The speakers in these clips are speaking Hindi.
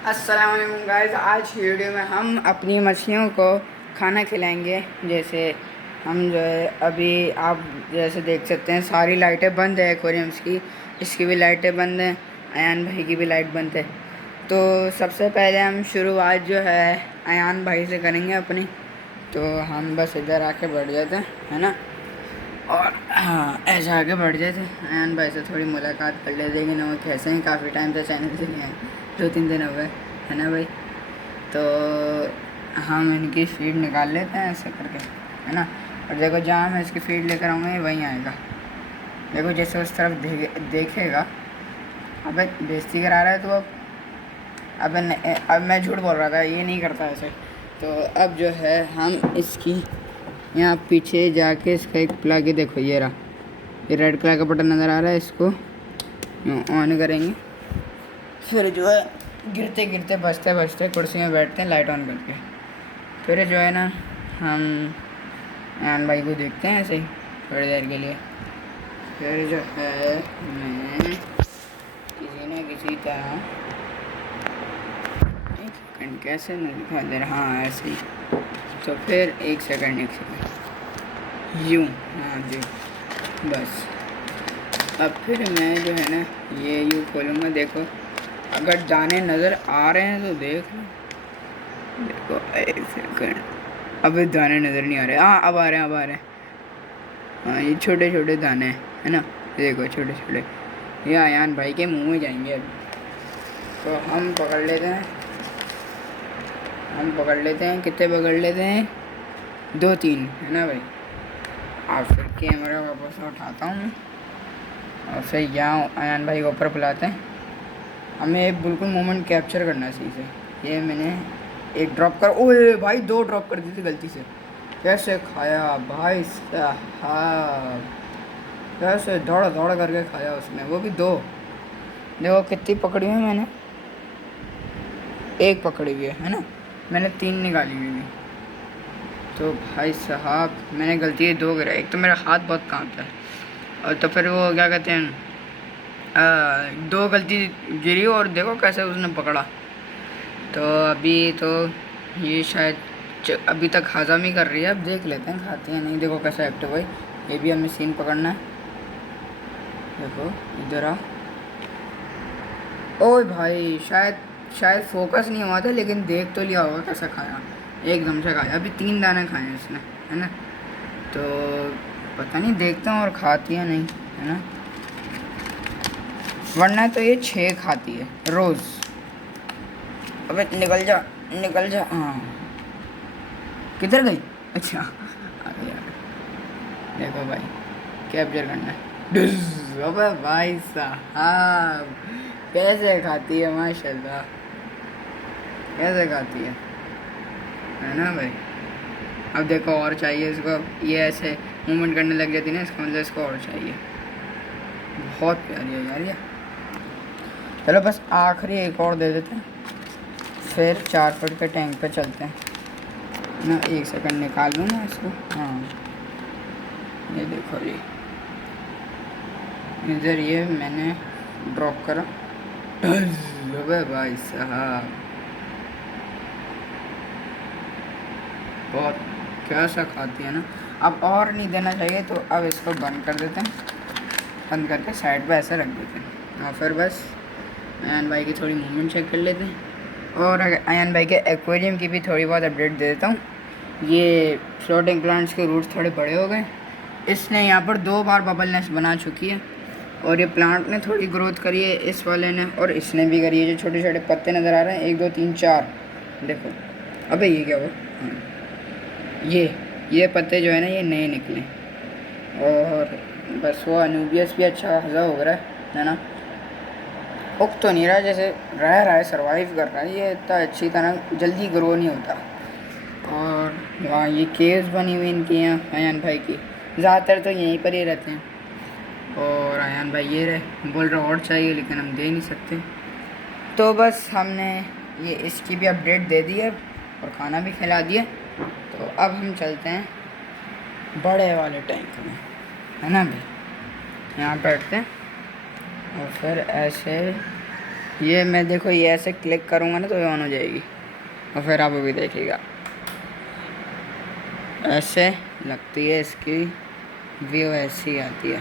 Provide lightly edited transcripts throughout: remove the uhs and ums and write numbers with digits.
अस्सलाम वालेकुम गाइस। आज की वीडियो में हम अपनी मछलियों को खाना खिलाएंगे। जैसे हम जो है अभी आप जैसे देख सकते हैं सारी लाइटें बंद है एक्वेरियम्स की। इसकी भी लाइटें बंद हैं, अयान भाई की भी लाइट बंद है। तो सबसे पहले हम शुरुआत जो है अयान भाई से करेंगे अपनी। तो हम बस इधर आके बैठ जाते हैं, है ना। और हाँ, ऐसे आगे बढ़ जाते अयान भाई से थोड़ी मुलाकात कर लेते हैं कि वो कैसे हैं। काफ़ी टाइम से चैनल से नहीं आए, 2-3 दिन हो गए, है ना भाई। तो हम इनकी फीड निकाल लेते हैं ऐसे करके, है ना। और देखो जहाँ मैं इसकी फीड लेकर आऊँगा ये वहीं आएगा। देखो जैसे उस तरफ देखेगा। अबे बेइज्जती करा रहा है तो अब मैं झूठ बोल रहा था, ये नहीं करता ऐसे। तो अब जो है हम इसकी यहाँ पीछे जाके इसका एक प्लग ही देखो, ये रहा, ये रेड कलर का बटन नज़र आ रहा है। इसको ऑन करेंगे, फिर जो है गिरते गिरते बजते बजते कुर्सी में बैठते हैं लाइट ऑन करके। फिर जो है ना हम आन भाई को देखते हैं ऐसे ही थोड़ी देर के लिए। फिर जो है मैं किसी न किसी तरह एक सेकंड, कैसे नहीं दिखा दे रहा, हाँ ऐसे ही। तो फिर एक सेकंड यूँ, हाँ जी, बस। अब फिर मैं जो है ना ये यूँ खोलूँगा। देखो अगर दाने नज़र आ रहे हैं तो देख लो। देखो एक सेकंड, अब दाने नज़र नहीं आ रहे। हाँ अब आ रहे हैं, अब आ रहे हैं। हाँ ये छोटे छोटे दाने हैं, है ना। देखो छोटे छोटे, ये अयान भाई के मुंह में जाएंगे अभी। तो हम पकड़ लेते हैं, कितने पकड़ लेते हैं, 2-3, है ना भाई। और फिर कैमरा वापस उठाता हूँ मैं, और फिर यहाँ अयान भाई को ऊपर बुलाते हैं। हमें बिल्कुल मोमेंट कैप्चर करना है सही से। ये मैंने एक ड्रॉप कर, ओए भाई 2 ड्रॉप कर दी थी गलती से। कैसे खाया भाई साहब, कैसे दौड़ दौड़ करके खाया उसने, वो भी 2। देखो कितनी पकड़ी हुई है मैंने, 1 पकड़ी हुई है ना। मैंने 3 निकाली हुई थी। तो भाई साहब मैंने गलती से 2 गिरा। एक तो मेरा हाथ बहुत कांपता है, और तो फिर वो क्या कहते हैं 2 गलती गिरी, और देखो कैसे उसने पकड़ा। तो अभी तो ये शायद अभी तक हज़म ही कर रही है। अब देख लेते हैं खाते हैं नहीं। देखो कैसा एक्टिव है, ये भी हमें सीन पकड़ना है। देखो इधर आ, ओए भाई शायद फोकस नहीं हुआ था, लेकिन देख तो लिया होगा कैसा खाया, एकदम से खाया। अभी 3 दाने खाए हैं इसने, है ना। तो पता नहीं, देखता हूँ और खाती है नहीं, है ना। वरना तो ये 6 खाती है रोज़। अबे निकल जा, निकल जा। हाँ किधर गई, अच्छा अरे यार। देखो भाई कैप्चर करना है। अबे भाई साहब कैसे खाती है, माशाल्लाह कैसे खाती है ना भाई। अब देखो और चाहिए इसको। ये ऐसे मूवमेंट करने लग जाती है ना, इसका मतलब इसको और चाहिए। बहुत प्यारी है यार ये। चलो बस आखिरी एक और दे देते हैं, फिर 4 फुट के टैंक पे चलते हैं ना। 1 सेकंड निकाल लूँ ना इसको। हाँ ये देखो जी, इधर ये मैंने ड्रॉप करा। अबे भाई साहब बहुत कैसा खाती है ना। अब और नहीं देना चाहिए, तो अब इसको बंद कर देते हैं। बंद करके साइड पे ऐसे रख देते हैं, और फिर बस अयान भाई की थोड़ी मूवमेंट चेक कर लेते हैं। और अयान भाई के एक्वेरियम की भी थोड़ी बहुत अपडेट दे देता हूँ। ये फ्लोटिंग प्लांट्स के रूट्स थोड़े बड़े हो गए। इसने यहाँ पर 2 बार बबल नेस्ट बना चुकी है, और ये प्लांट ने थोड़ी ग्रोथ करी है इस वाले ने, और इसने भी करी है। जो छोटे छोटे पत्ते नज़र आ रहे हैं, 1 2 3 4, देखो। अबे ये क्या हुआ, ये पत्ते जो है ना ये नए निकले। और बस वो अनूबियस भी अच्छा खासा हो रहा है ना। उग तो नहीं रहा, जैसे रह रहा है, सर्वाइव कर रहा है। ये इतना अच्छी तरह जल्दी ग्रो नहीं होता। और वहाँ ये केव्स बनी हुई इनकी यहाँ अयान भाई की, ज़्यादातर तो यहीं पर ही रहते हैं। और अयान भाई ये रहे, बोल रहा और चाहिए, लेकिन हम दे नहीं सकते। तो बस हमने ये इसकी भी अपडेट दे दी है, और खाना भी खिला दिया। तो अब हम चलते हैं बड़े वाले टैंक में, है ना भाई। यहाँ बैठते हैं, और फिर ऐसे ये मैं देखो ये ऐसे क्लिक करूँगा ना तो ये ऑन हो जाएगी और फिर आप अभी देखिएगा ऐसे लगती है इसकी व्यू, ऐसी आती है।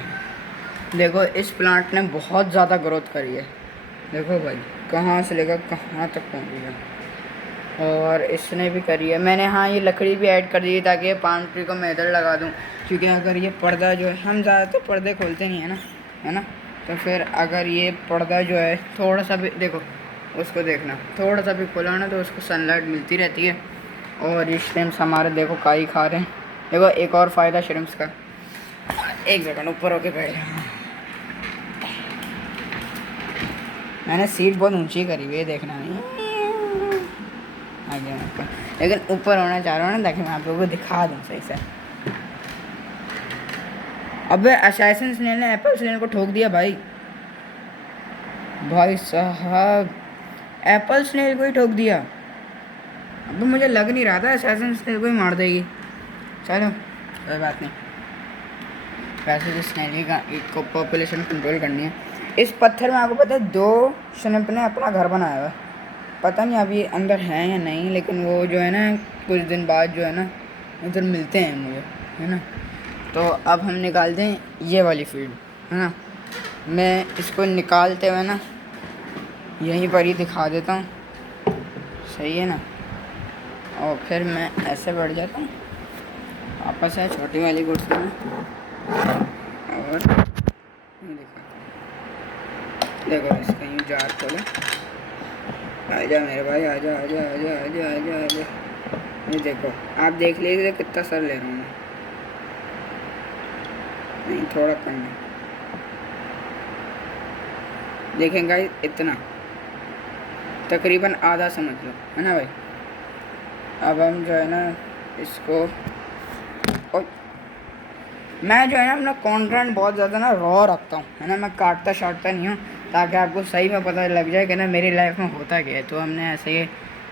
देखो इस प्लांट ने बहुत ज़्यादा ग्रोथ करी है। देखो भाई कहाँ से लेकर कहाँ तक पहुँच गया। और इसने भी करी है मैंने। हाँ ये लकड़ी भी ऐड कर दी है ताकि ये पाम ट्री को मैं इधर लगा दूँ, क्योंकि अगर ये पर्दा जो है, हम ज़्यादातर पर्दे खोलते नहीं है ना, है ना, तो फिर अगर ये पर्दा जो है थोड़ा सा भी, देखो उसको देखना, थोड़ा सा भी खोला ना तो उसको सनलाइट मिलती रहती है। और ये श्रिम्स हमारे देखो काई खा रहे हैं। देखो एक और फ़ायदा श्रिम्स का, एक सेकंड ऊपर होके बैठ जाओ। मैंने सीट बहुत ऊंची करी हुई है, देखना नहीं आगे ऊपर, लेकिन ऊपर होना चाह रहा हूँ ना ताकि मैं आप लोगों को दिखा दूँ सही से। अबे असैसिन स्नेल ने एप्पल स्नेल को ठोक दिया भाई। भाई साहब एप्पल स्नेल को ही ठोक दिया। अब मुझे लग नहीं रहा था असैसिन स्नेल को ही मार देगी। चलो कोई बात नहीं, वैसे तो स्नेल की पॉपुलेशन कंट्रोल करनी है। इस पत्थर में आपको पता है 2 श्रिम्प ने अपना घर बनाया हुआ है। पता नहीं अभी अंदर है या नहीं, लेकिन वो जो है ना कुछ दिन बाद जो है ना उधर मिलते हैं मुझे, है ना। तो अब हम निकालते हैं ये वाली फील्ड, है ना। मैं इसको निकालते हुए ना यहीं पर ही दिखा देता हूँ, सही है ना। और फिर मैं ऐसे बैठ जाता हूँ वापस है छोटी वाली कुर्सी में और देखो इसका यूँ जार खोलो। आजा मेरे भाई, आजा आजा आजा आजा आजा आजा। ये देखो आप देख लीजिए कितना सर ले रहा हूँ मैं। नहीं थोड़ा कम है, देखेंगे इतना, तकरीबन आधा समझ लो, है ना भाई। अब हम जो है ना इसको, और मैं जो है ना अपना कंटेंट बहुत ज़्यादा ना रॉ रखता हूँ, है ना। मैं काटता शाटता नहीं हूँ ताकि आपको सही में पता लग जाए कि ना मेरी लाइफ में होता क्या है। तो हमने ऐसे ही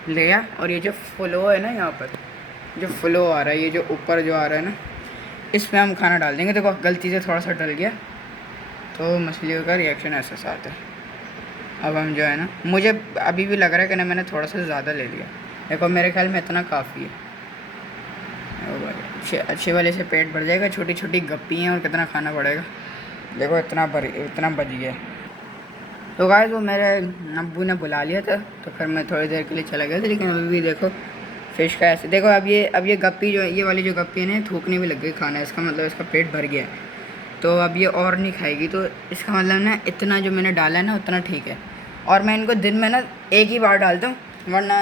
लिया और ये जो फ्लो है ना, यहाँ पर जो फ्लो आ रहा है, ये जो ऊपर जो आ रहा है ना, इसमें हम खाना डाल देंगे। देखो गलती से थोड़ा सा डल गया तो मछलियों का रिएक्शन ऐसा सा आता है। अब हम जो है ना, मुझे अभी भी लग रहा है कि ना मैंने थोड़ा सा ज़्यादा ले लिया। देखो मेरे ख्याल में इतना काफ़ी है। अच्छे वाले से पेट भर जाएगा। छोटी छोटी गप्पी हैं और कितना खाना पड़ेगा। देखो इतना बच गया। तो गाइस वो मेरे अब्बू ने बुला लिया था तो फिर मैं थोड़ी देर के लिए चला गया था, लेकिन अभी भी देखो फ़िश का ऐसे देखो। अब ये गप्पी जो ये वाली जो गप्पी है ना थूकने भी लग गई खाना, इसका मतलब इसका पेट भर गया है। तो अब ये और नहीं खाएगी, तो इसका मतलब ना इतना जो मैंने डाला है ना उतना ठीक है। और मैं इनको दिन में ना एक ही बार डालता हूँ, वरना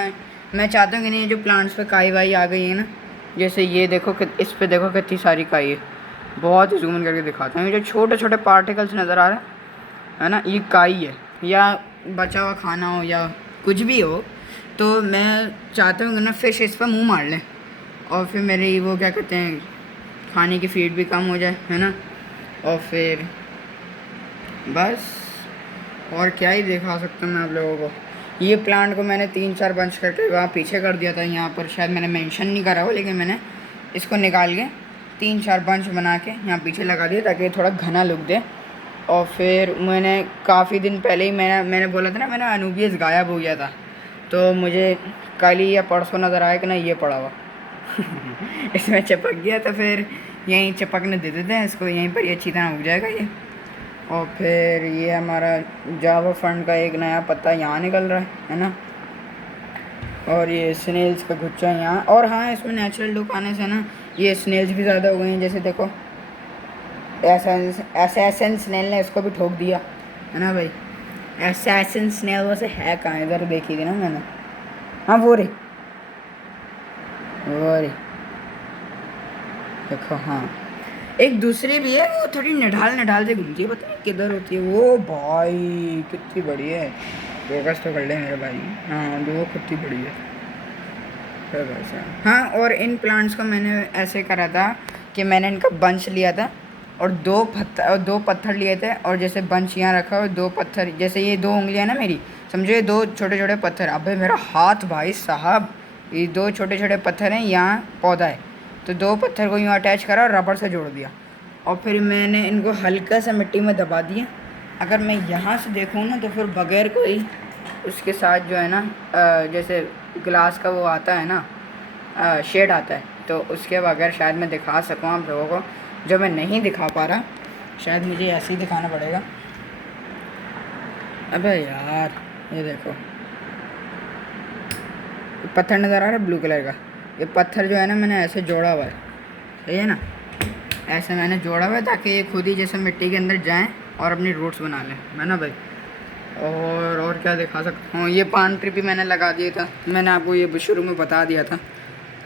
मैं चाहता हूँ कि नहीं जो प्लांट्स पे काई वाई आ गई है ना, जैसे ये देखो कि इस पे देखो कितनी सारी काई है। बहुत ही जूम करके दिखाता हूँ। ये जो छोटे छोटे पार्टिकल्स नज़र आ रहे हैं है ना, ये काई है या बचा हुआ खाना हो या कुछ भी हो। तो मैं चाहता हूँ कि ना फिश इस पर मुँह मार लें और फिर मेरी वो क्या कहते हैं खाने की फीड भी कम हो जाए, है ना। और फिर बस और क्या ही दिखा सकता हूँ मैं आप लोगों को। ये प्लांट को मैंने 3-4 बंच करके वहाँ पीछे कर दिया था। यहाँ पर शायद मैंने मेंशन नहीं करा हो, लेकिन मैंने इसको निकाल के 3-4 बंच बना के यहाँ पीछे लगा दिया ताकि थोड़ा घना लुक दे। और फिर मैंने काफ़ी दिन पहले ही मैंने बोला था ना मैंने अनुबियस गायब हो गया था, तो मुझे कल ही या परसों नज़र आया कि ना ये पड़ा हुआ इसमें चिपक गया, तो फिर यहीं चिपकने दे देते हैं इसको, यहीं पर ये अच्छी तरह उग जाएगा ये। और फिर ये हमारा जावा फंड का एक नया पत्ता यहाँ निकल रहा है ना। और ये स्नेल्स का गुच्छा यहाँ। और हाँ इसमें नेचुरल लुक आने से ना ये स्नेल्स भी ज़्यादा हो गए हैं। जैसे देखो असैसिन स्नेल ने इसको भी ठोक दिया, है ना भाई। असैसिन स्नेल वैसे है कहाँ, इधर देखी थी ना मैंने। हाँ वो रे देखो। हाँ एक दूसरी भी है, वो थोड़ी निढाल से घूमती है, पता नहीं किधर होती है वो। भाई कितनी बड़ी है, फोकस तो कर ले मेरे भाई। हाँ वो कितनी बड़ी है वैसा। हाँ और इन प्लांट्स को मैंने ऐसे करा था कि मैंने इनका बंच लिया था और 2 पत्थर लिए थे, और जैसे बंच यहाँ रखा और 2 पत्थर, जैसे ये 2 उंगलियाँ ना मेरी, समझो ये 2 छोटे छोटे पत्थर। अबे मेरा हाथ भाई साहब, ये 2 छोटे छोटे पत्थर हैं, यहाँ पौधा है, तो 2 पत्थर को यूँ अटैच करा और रबड़ से जोड़ दिया। और फिर मैंने इनको हल्का सा मिट्टी में दबा दिया। अगर मैं यहाँ से देखूँ ना तो फिर बगैर कोई उसके साथ जो है ना जैसे ग्लास का वो आता है ना, शेड आता है, तो उसके बगैर शायद मैं दिखा सकूँ आप लोगों को, जो मैं नहीं दिखा पा रहा, शायद मुझे ऐसे ही दिखाना पड़ेगा। अबे यार ये देखो, पत्थर नज़र आ रहा है ब्लू कलर का। ये पत्थर जो है ना मैंने ऐसे जोड़ा हुआ है, सही है ना, ऐसे मैंने जोड़ा हुआ है ताकि ये खुद ही जैसे मिट्टी के अंदर जाएं और अपनी रूट्स बना लें, है ना भाई। और क्या दिखा सकता हूँ, ये पान ट्री भी मैंने लगा दिया था, मैंने आपको ये शुरू में बता दिया था।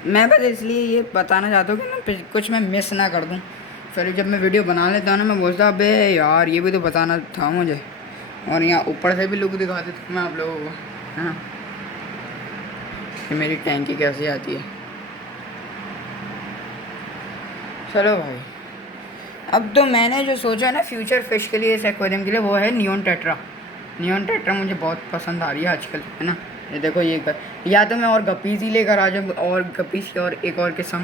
मैं बस इसलिए ये बताना चाहता हूँ कि ना कुछ मैं मिस ना कर दूँ, फिर जब मैं वीडियो बना लेता हूँ ना मैं बोलता अबे यार ये भी तो बताना था मुझे। और यहाँ ऊपर से भी लुक दिखा देता हूँ मैं आप लोगों को, है ना, कि मेरी टैंकी कैसी आती है। चलो भाई, अब तो मैंने जो सोचा है ना फ्यूचर फिश के लिए, इस एक्वेरियम के लिए, वो है नियॉन टेट्रा। नियॉन टेट्रा मुझे बहुत पसंद आ रही है आजकल, है ना। ये देखो ये या तो मैं और गपीज़ ही लेकर आ जाऊँ, और गपीज़ की और एक और किस्म,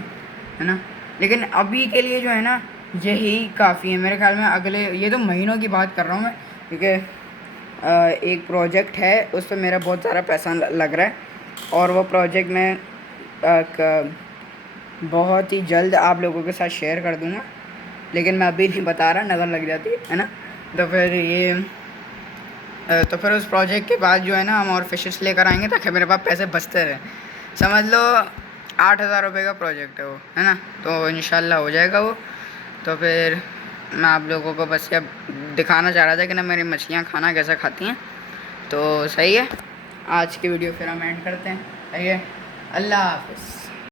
है ना, लेकिन अभी के लिए जो है ना यही काफ़ी है मेरे ख्याल में। अगले ये तो महीनों की बात कर रहा हूँ मैं, क्योंकि एक प्रोजेक्ट है उस पर मेरा बहुत सारा पैसा लग रहा है, और वो प्रोजेक्ट मैं बहुत ही जल्द आप लोगों के साथ शेयर कर दूँगा, लेकिन मैं अभी नहीं बता रहा, नज़र लग जाती है ना। तो फिर उस प्रोजेक्ट के बाद जो है ना हम और फिशेस लेकर आएंगे ताकि मेरे पास पैसे बचते रहें। समझ लो 8,000 रुपये का प्रोजेक्ट है वो, है ना, तो इंशाल्लाह हो जाएगा वो। तो फिर मैं आप लोगों को बस ये दिखाना चाह रहा था कि ना मेरी मछलियाँ खाना कैसा खाती हैं। तो सही है, आज की वीडियो फिर हम एंड करते हैं, सही है, अल्लाह हाफ़िज़।